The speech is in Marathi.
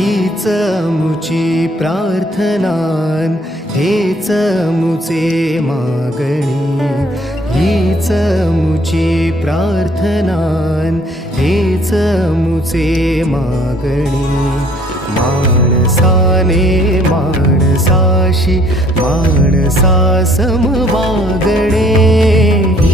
हीच मुची प्रार्थनान, हेच मुचे मागणी. हीच मुची प्रार्थनान, हेच मुचे मागणी. माणसाने माणसाशी माणसासम वागणे.